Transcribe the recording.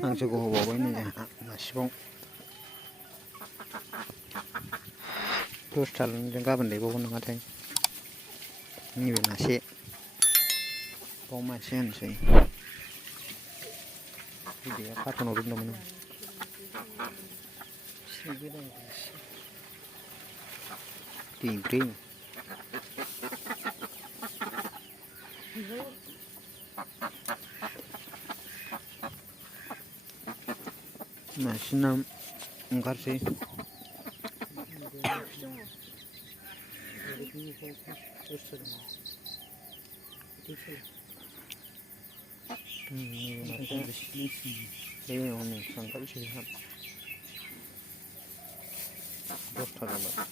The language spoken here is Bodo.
हांसोखौ होबावबाय नै जोंहा मासेबाव 10थाल'जों गाबोन दैबावगोन नामाथाय नैबे मासे बाव मासे होनोसै बिदैया कार्टुनाव दोनदोंमोन दैब्रै मासेना ओंखारसै दसथा जाबाय